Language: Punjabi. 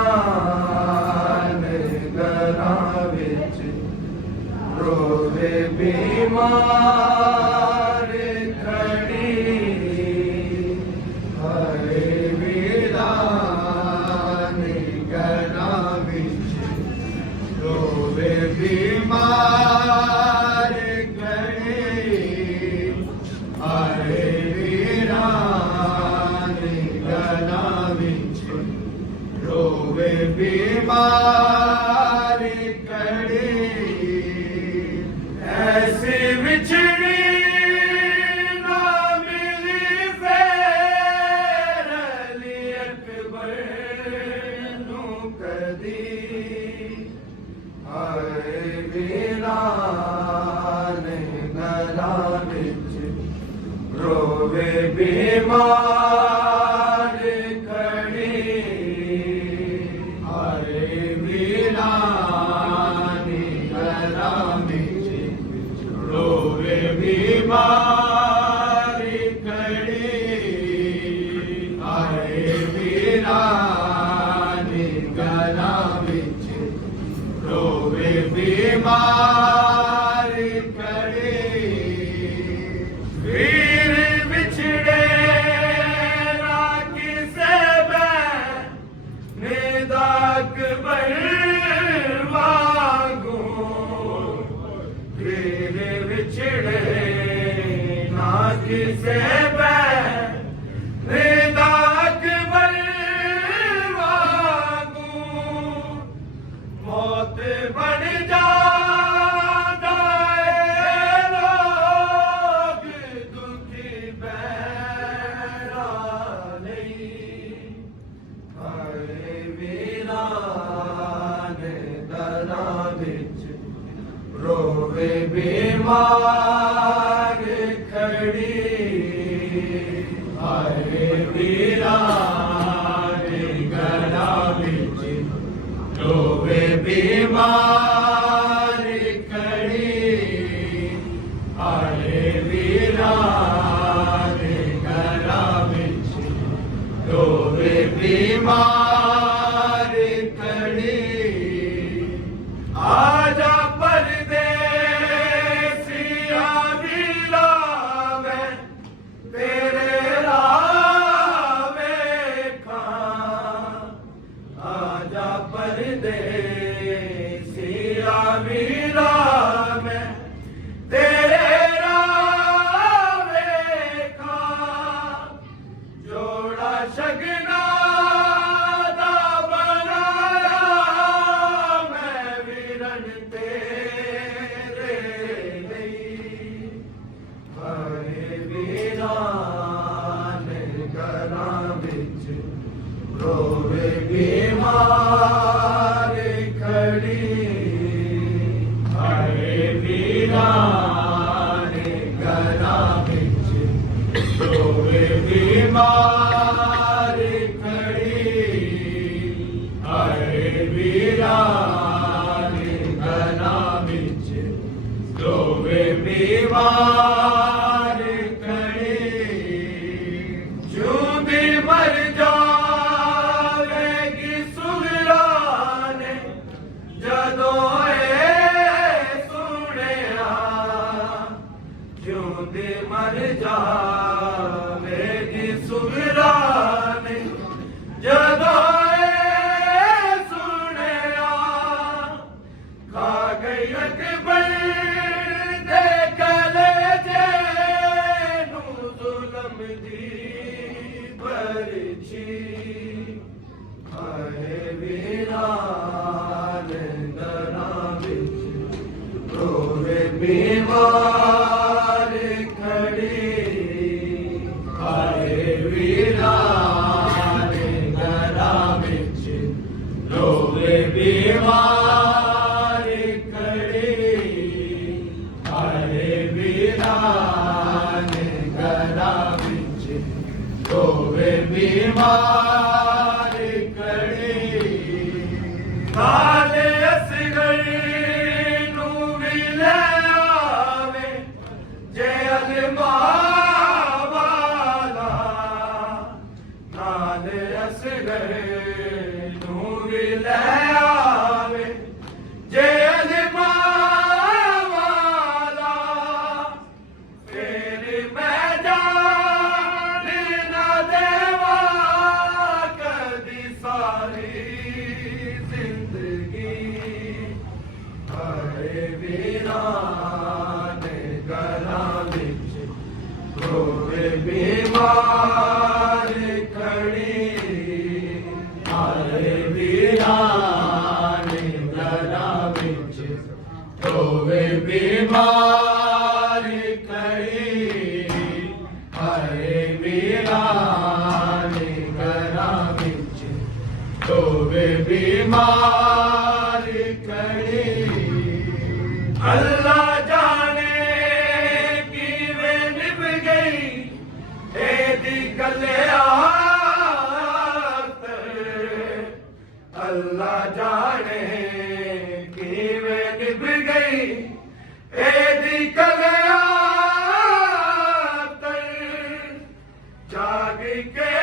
ਵੀਰਾਨ ਘਰਾਂ ਵਿੱਚ ਰੋਵੇ ਬਿਮਾਰ ਖੜੀ ਹਰੇ ਵੀਰਾਨ ਘਰਾਂ ਵਿੱਚ ਰੋਵੇ ਬਿਮਾਰ ਖੜੀ ਹਰੇ ਵੀਰਾਨ ਘਰਾਂ ਵਿੱਚ ਰੋਵੇ ਬਿਮਾਰ ਖੜੀ ऐसी विछड़ी ना मिली फेर अली अकबर नू कदी आए वीरान घरां विच रोवे बीमार खड़ी आए वीरान घरां विच रोवे बीमार खड़ी आए वीरान घरां विच रोवे बीमार खड़ी वीर विछड़े ना किसे निदाक वागू वीर विछड़े ना किसे निदाक वागू मौत बन जाता है लोग दुखी बैरा नहीं हरे वीरान घरां विच रोवे बीमार खड़ी हरे वीरान घरां विच रोवे बीमार खड़ी हरे वीरान घरां विच रोवे बीमार खड़ी आजा परदेसिया भी लावे तेरे रावे खां आजा परदेसिया भी लावे तेरे रावे खां जोड़ा शगना दा बनाया मैं वीरन तेरे ਲਈ ਹਰੇ ਵੀਰਾਨ ਘਰਾਂ ਵਿੱਚ ਰੋਵੇ ਬਿਮਾਰ ਖੜੀ ਹਰੇ ਵੀਰਾਨ ਘਰਾਂ ਵਿੱਚ ਰੋਵੇ ਬਿਮਾਰ ਖੜੀ ਹਰੇ ਵੀਰਾਨ ਘਰਾਂ ਵਿੱਚ ਰੋਵੇ ਬਿਮਾਰ ਖੜੀ ਜੂੰਦੀ ਮਰ ਜਾਵੇਗੀ ਸੁਗਰਾ ਨੇ ਜਦੋਂ ਇਹ ਸੁਣਿਆ ਜੂੰਦੀ ਮਰ ਜਾਵੇਗੀ ਸੁਗਰਾ ਨੇ ਜਦੋਂ ਇਹ ਸੁਣਿਆ ਖਾ ਗਈ ਅਕਬਰ ਦੇ ਕਲੇਜੇ ਨੂੰ ਜ਼ੁਲਮ ਦੀ ਬਰਛੀ ਆਏ ਵੀਰਾਨ ਘਰਾਂ ਵਿੱਚ ਰੋਵੇ ਬਿਮਾਰ ਖੜੀ ਆਏ ਵੀਰਾਨ ਘਰਾਂ ਵਿੱਚ ਰੋਵੇ ਬਿਮਾਰ ਖੜੀ ਆਏ ਵੀਰਾਨ ਘਰਾਂ ਵਿੱਚ ਰੋਵੇ ਬਿਮਾਰ ਖੜੀ ਕਾਲੇ ਅਸਗਰ ਨੂੰ ਵੀ ਲੈ ਆਵੇ ਆਏ ਵੀਰਾਂ ਦੇ ਘਰਾਂ ਵਿੱਚ ਰੋਵੇ ਬਿਮਾਰ ਖੜੀ ਆਏ ਵੀਰਾਂ ਦੇ ਘਰਾਂ ਵਿੱਚ ਰੋਵੇ ਬਿਮਾਰ ਖੜੀ ਆਏ ਵੀਰਾਂ ਦੇ ਘਰਾਂ ਵਿੱਚ ਰੋਵੇ ਬਿਮਾਰ ਖੜੀ ਅੱਲਾ ਜਾਣੇ ਕਿਵੇਂ ਨਿਭ ਗਈ ਇਹਦੀ ਗਲਿਆਤ ਅੱਲਾ ਜਾਣੇ ਕਿਵੇਂ ਨਿਭ ਗਈ ਇਹਦੀ ਗਲਿਆਤ ਜਾਗ ਕੇ